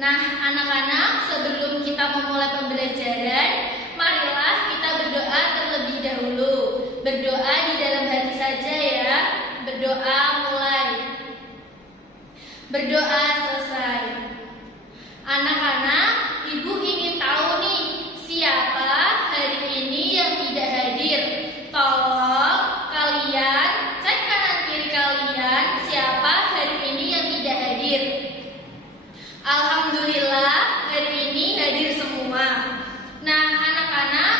Nah, anak-anak, sebelum kita memulai pembelajaran, marilah kita berdoa terlebih dahulu. Berdoa di dalam hati saja ya. Berdoa mulai. Berdoa selesai. Anak-anak, Ibu ingin tahu nih, siapa hari ini yang tidak hadir? Tolong kalian cek kanan kiri kalian, siapa hari ini yang tidak hadir. Alhamdulillah, hari ini hadir semua. Nah, anak-anak,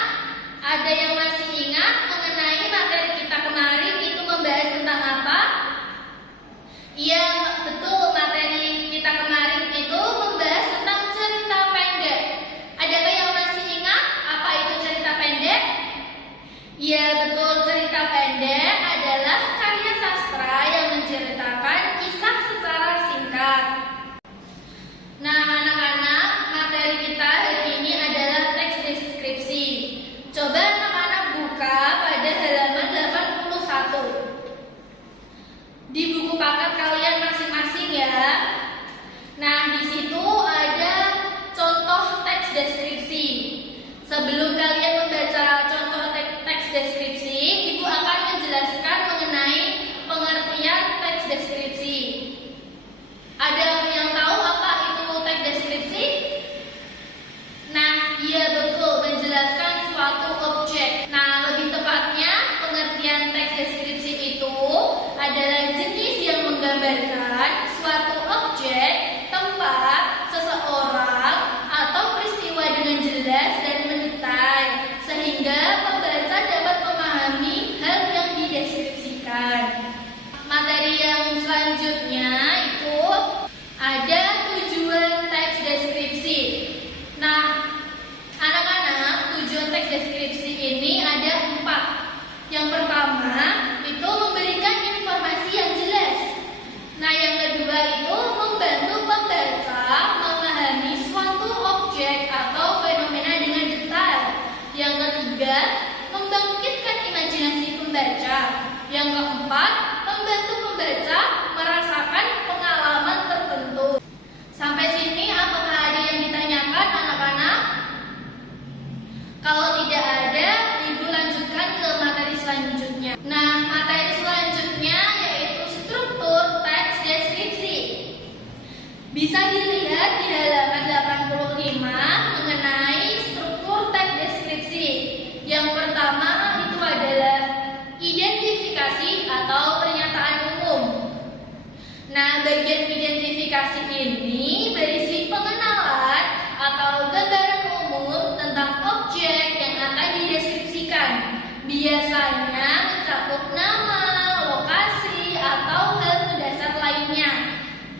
ada yang masih ingat mengenai materi kita kemarin itu membahas tentang apa? Iya, betul, materi kita kemarin itu membahas tentang cerita pendek. Adakah yang masih ingat apa itu cerita pendek? Iya, betul, cerita pendek adalah karya sastra yang menceritakan kisah secara singkat. Nah, anak-anak, materi kita hari ini adalah teks deskripsi. Coba anak-anak buka pada halaman 81. Di buku paket kalian masing-masing ya. Nah, di situ ada contoh teks deskripsi. Sebelum kalian membaca contoh teks deskripsi, Ibu akan menjelaskan mengenai pengertian teks deskripsi. Ada yang tahu apa itu teks deskripsi? Nah, iya betul, menjelaskan suatu objek. Nah, lebih tepatnya pengertian teks deskripsi itu adalah jenis yang menggambarkan suatu objek, tempat, seseorang, atau peristiwa dengan jelas dan mendetail, sehingga pembaca dapat memahami hal yang dideskripsikan. Materi yang selanjutnya itu ada tujuan teks deskripsi. Nah, anak-anak, tujuan teks deskripsi ini ada 4. Yang pertama itu memberikan informasi yang jelas. Nah, yang kedua itu membantu pembaca memahami suatu objek atau fenomena dengan detail. Yang ketiga, membangkitkan imajinasi pembaca. Yang keempat, membantu pembaca merasakan pengalaman tertentu. Sampai sini apakah ada yang ditanyakan anak-anak? Kalau tidak ada, Ibu lanjutkan ke materi selanjutnya. Nah, materi selanjutnya yaitu struktur teks deskripsi. Bisa dilihat di halaman 85 mengenai struktur teks deskripsi. Yang pertama itu adalah identifikasi atau pernyataan umum. Nah, bagian identifikasi ini berisi pengenalan atau gambaran umum tentang objek yang akan dideskripsikan. Biasanya mencakup nama, lokasi, atau hal mendasar lainnya.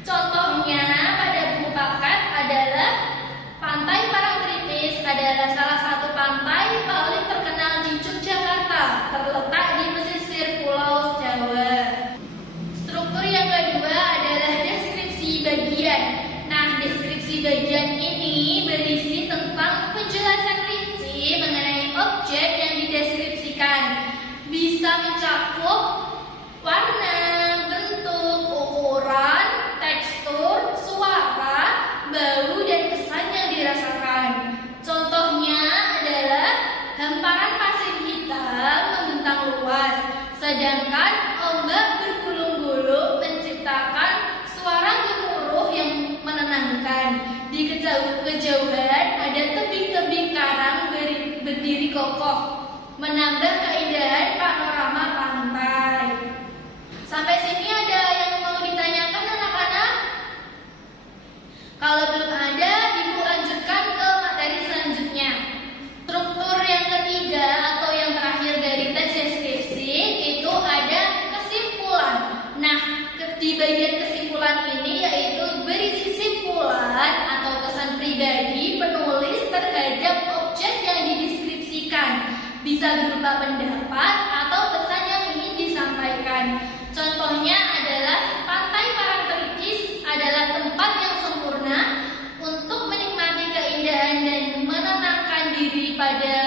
Contohnya pada buku paket adalah Pantai Parangtritis adalah salah satu pantai paling terkenal di Yogyakarta, terletak di pesisir Pulau Jawa. Struktur yang kedua adalah deskripsi bagian. Nah, deskripsi bagian ini berisi tentang penjelasan rinci mengenai objek yang dideskripsikan. Bisa mencakup warna, bentuk, ukuran, tekstur, suara, bau, dan kesan yang dirasakan. Contohnya adalah hamparan pasir hitam membentang luas, sedangkan ombak bergulung-gulung menciptakan suara gemuruh yang menenangkan. Di kejauhan ada tebing-tebing karang berdiri kokoh, menambah keindahan panorama pantai. Sampai sini ada yang mau ditanyakan anak-anak? Kalau belum ada, Ibu lanjutkan ke materi selanjutnya. Struktur yang ketiga atau yang terakhir dari teks deskripsi itu ada kesimpulan. Nah, di bagian kesimpulan ini yaitu berisi kesimpulan atau kesan pribadi penulis terhadap objek yang dideskripsikan. Bisa berupa pendapat atau pesan yang ingin disampaikan. Contohnya adalah Pantai Parangtritis adalah tempat yang sempurna untuk menikmati keindahan dan menenangkan diri pada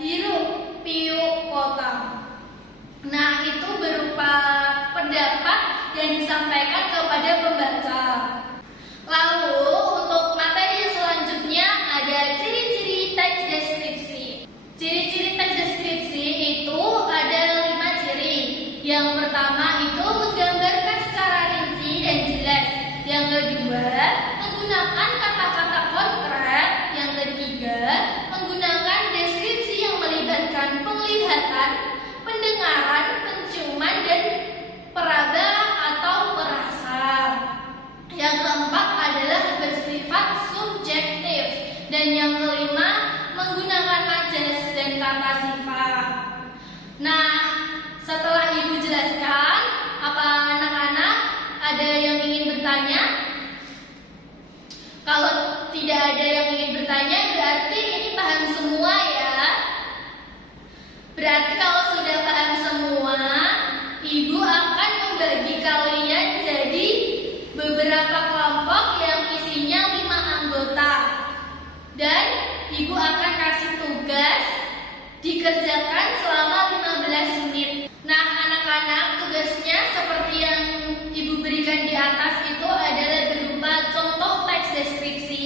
hiruk pikuk kota. Nah, itu berupa pendapat yang disampaikan kepada pembaca. Lalu untuk menggunakan kata-kata konkret. Yang ketiga, menggunakan deskripsi yang melibatkan penglihatan, pendengaran, penciuman, dan peraba atau perasa. Yang keempat adalah bersifat subjektif. Dan yang kelima, menggunakan majas dan kata sifat. Nah, setelah Ibu jelaskan, apa anak-anak ada yang ingin bertanya? Kalau tidak ada yang ingin bertanya, berarti ini paham semua ya. Berarti kalau sudah paham semua, Ibu akan membagi kalian jadi beberapa kelompok yang isinya 5 anggota. Dan Ibu akan kasih tugas dikerjakan selama 15 menit. Nah, anak-anak, tugasnya seperti yang Ibu berikan di atas itu adalah berupa contoh teks deskripsi.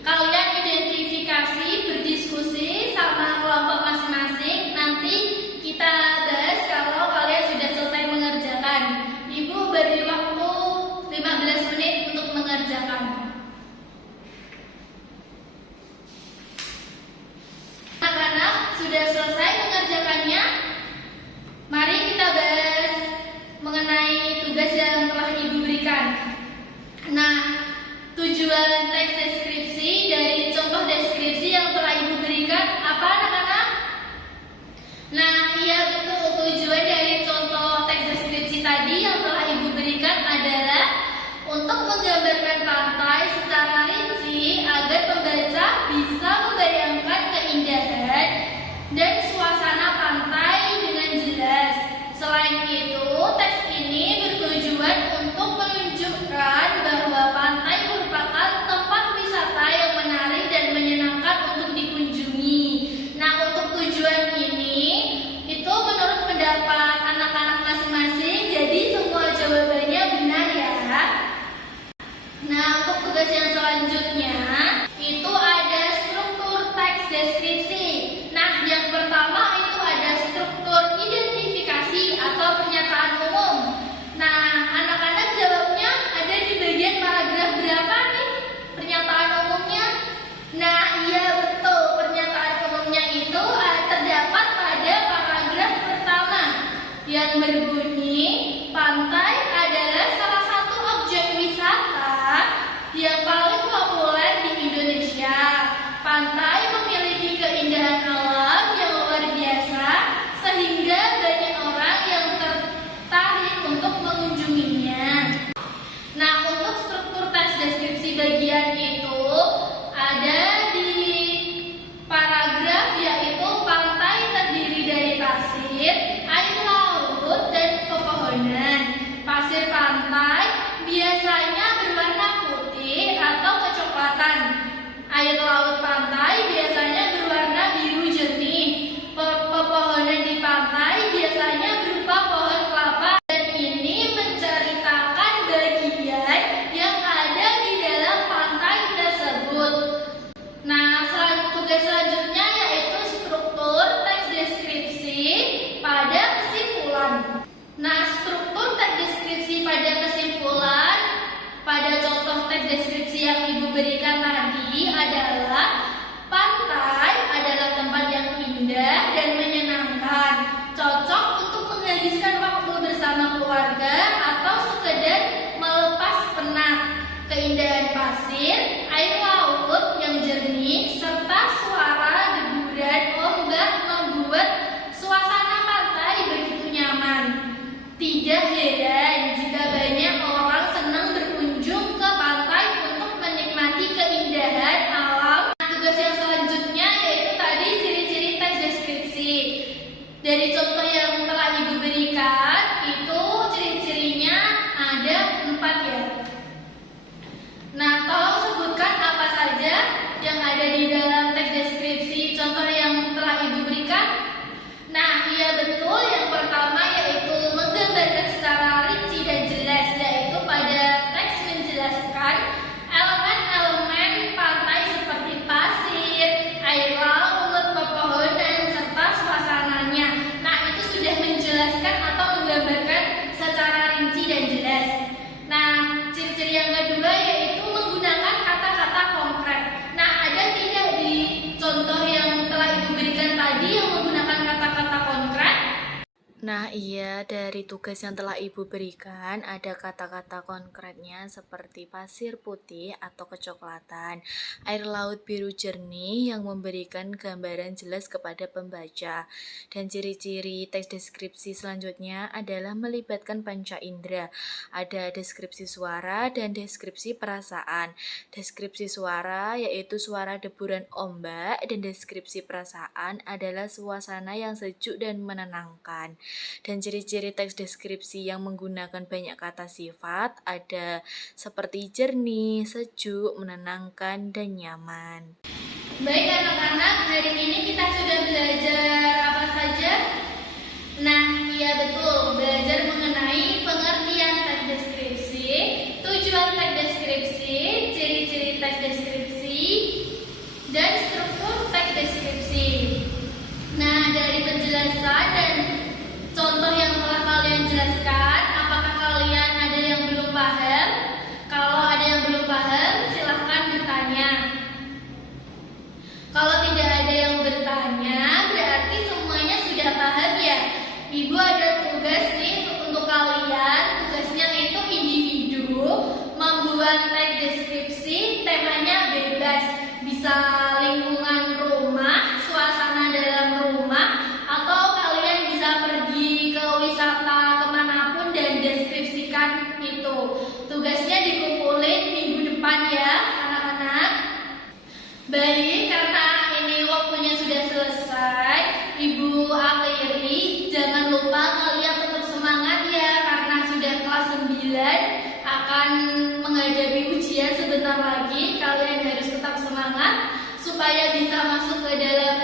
Kalian identifikasi, berdiskusi sama kelompok masing-masing. Nanti kita bahas kalau kalian sudah selesai mengerjakan. Ibu beri waktu 15 menit untuk mengerjakan. Anak-anak, sudah selesai mengerjakannya? Mari kita bahas mengenai tugas yang telah Ibu berikan. Nah, tujuan teks deskripsi dari contoh deskripsi yang telah Ibu berikan apa, anak-anak? Nah, iya betul. Tujuan dari contoh teks deskripsi tadi yang telah Ibu berikan adalah untuk menggambarkan pantai secara rinci agar pembaca bisa membayangkan keindahan dan suasana pantai dengan jelas. Selain itu, teks ini bertujuan untuk menunjukkan bahwa pantai merupakan tempat wisata yang menarik dan menyenangkan untuk dikunjungi. Nah, untuk tujuan ini, itu menurut pendapat anak-anak masing-masing, jadi semua jawabannya benar ya. Nah, untuk tugas yang selanjutnya, itu ada struktur teks deskripsi. Nah, yang pertama itu ada struktur identifikasi atau pernyataan umum. Nah, anak-anak jawabnya ada di bagian paragraf berapa nih pernyataan umumnya? Nah, iya betul, pernyataan umumnya itu terdapat pada paragraf pertama yang berbunyi, pantai adalah salah satu objek wisata yang paling populer di Indonesia. Pantai memiliki keindahan alam yang luar biasa sehingga banyak orang yang tertarik untuk mengunjunginya. Nah, untuk struktur teks deskripsi bagian itu ada di paragraf, yaitu pantai terdiri dari pasir, air laut, dan pepohonan. Pasir pantai biasanya berwarna putih atau kecoklatan. Air laut pantai biasanya berwarna biru jernih. Pepohonan di pantai biasanya berupa pohon kelapa. Dan ini menceritakan bagian yang ada di dalam pantai Nah, iya, dari tugas yang telah Ibu berikan, ada kata-kata konkretnya seperti pasir putih atau kecoklatan, air laut biru jernih yang memberikan gambaran jelas kepada pembaca. Dan ciri-ciri teks deskripsi selanjutnya adalah melibatkan panca indera. Ada deskripsi suara dan deskripsi perasaan. Deskripsi suara yaitu suara deburan ombak, dan deskripsi perasaan adalah suasana yang sejuk dan menenangkan. Dan ciri-ciri teks deskripsi yang menggunakan banyak kata sifat ada seperti jernih, sejuk, menenangkan, dan nyaman. Baik anak-anak, hari ini kita sudah belajar apa saja? Nah, iya betul, belajar mengenai pengertian teks deskripsi, tujuan teks deskripsi, ciri-ciri teks deskripsi, dan struktur teks deskripsi. Nah, dari penjelasan dan contoh yang telah kalian jelaskan, apakah kalian ada yang belum paham? Kalau ada yang belum paham, silahkan bertanya. Kalau tidak ada yang bertanya, berarti semuanya sudah paham ya. Ibu ada tugas nih untuk kalian. Tugasnya itu individu membuat teks deskripsi, temanya bebas. Bisa lingkungan rumah, suasana dalam rumah, atau kalian bisa pergi ke wisata kemanapun dan deskripsikan itu. Tugasnya dikumpulin minggu depan ya anak-anak. Baik, karena ini waktunya sudah selesai, Ibu akhiri. Jangan lupa kalian tetap semangat ya, karena sudah kelas 9 akan menghadapi ujian sebentar lagi. Kalian harus tetap semangat supaya bisa masuk ke dalam